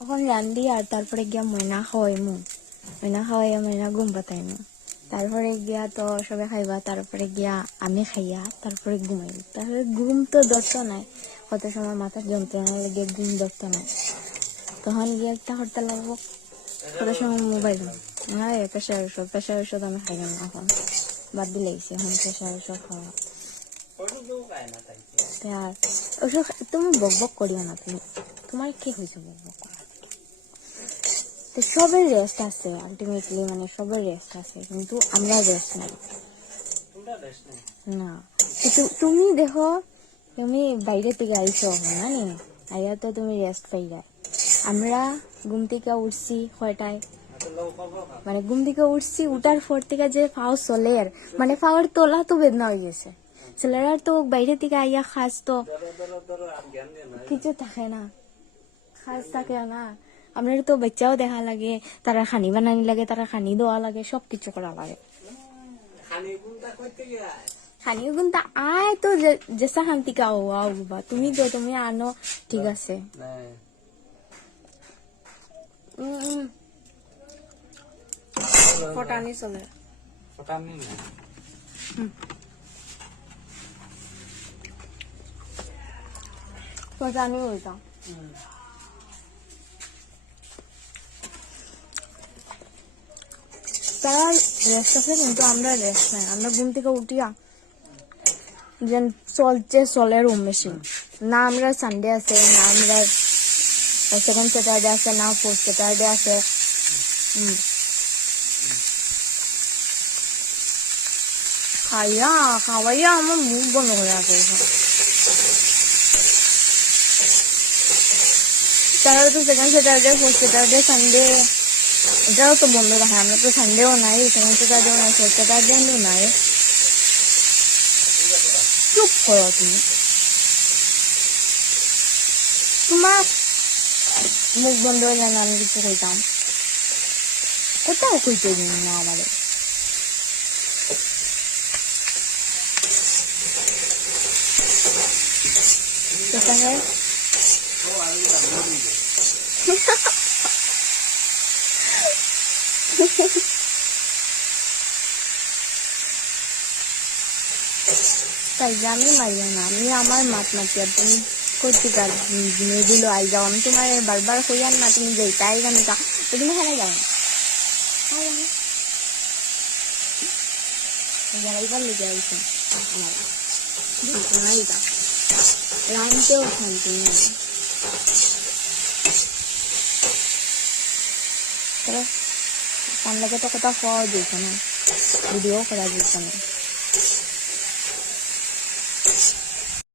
তখন রান্ধি আর তারপরে গিয়া ময়না খাওয়াইমু, ময়না খাওয়াইয়া ময়না ঘুম পাতাইমু, তারপরে গিয়া তো সবে খাইবা, তারপরে গিয়া আমি খাইয়া তারপরে ঘুমাইব। তারপরে ঘুম তো ধরত নাই, কত সময় মাথার যন্ত্রণা লেগে ঘুম ধরত নাই, তখন গিয়ে একটা হরতাল লাগবো, কত সময় মোবাইল। হ্যাঁ, প্রেশার ওষুধ আমি খাই না এখন, বাদ দিয়ে লেগেছে এখন প্রেশার ওষুধ খাওয়া। আর ওষুধ তুমি বক বক করিও না, তুমি তোমার কি হয়েছে বক বক করা? তো সবের রেস্ট আছে, আলটিমেটলি মানে সবের রেস্ট আছে, কিন্তু আমরা রেস্ট নাই না। তুমি দেখো, তুমি বাইরে থেকে আইসো না নি, আইয়া তো তুমি রেস্ট পাইরা। আমরা ঘুম থেকে উঠছি কয়টায়, মানে ঘুম থেকে উঠছি, উঠার পর থেকে যে পাও চলের, মানে পাওয়ার তোলা তো বেদনা হয়ে গেছে। ছেলেরা তো বাইরে থেকে আইয়া খাস তো কিছু থাকে না, খাস থাকে না। আমরা তো বাচ্চাও দেখা লাগে, তারা খানি বানানি লাগে, তারা খানি দেওয়া লাগে, সবকিছু করা লাগে। খানি গুনতা আয় তো জেসা শান্তি কা বা তুমি তো তুমি আনো, ঠিক আছে। ফটানি চলে, ফটানি হইতা। তারা রেস্ট আছে, কিন্তু আমরা রেস্ট নাই। আমরা ঘুম থেকে উঠিয়া যেন চলছে চলের মেশিন। না আমরা সানডে আছে, না আমরা সেকেন্ড স্যাটারডে আছে, না ফোর্থ স্যাটারডে আছে। খাওয়াইয়া আমার মুখ বন্ধ করে রাখে। তারা তো second Saturday, fourth Saturday, Sunday এটাও তো বন্ধ রাখে। আমরা তো সানডেও নাই, সেকেন্ড স্যাটারডেও নাই, ফোর্থ স্যাটারডেও নাই। চুপ করো তুমি, তোমার মুখ বন্ধ হয়ে যায় না, আমি কিছু কইতাম। কোথাও কইতে দিন না আমাদের। তাই জানি মারিও না, আমি আমার মাত মাতি। আর তুমি করতে পার মেয়েগুলো আই যাও, আমি তোমার বারবার কইয়ার না, তুমি যেটা আই জানি তা তো তুমি হেরে যাও না। যারাইবার লেগে আইছে আমার যন্ত্রণাইটা, রানতেও শান্তি নেই। তার লাগে তো কথা খাওয়া যেত না, ভিডিও করা যেত না।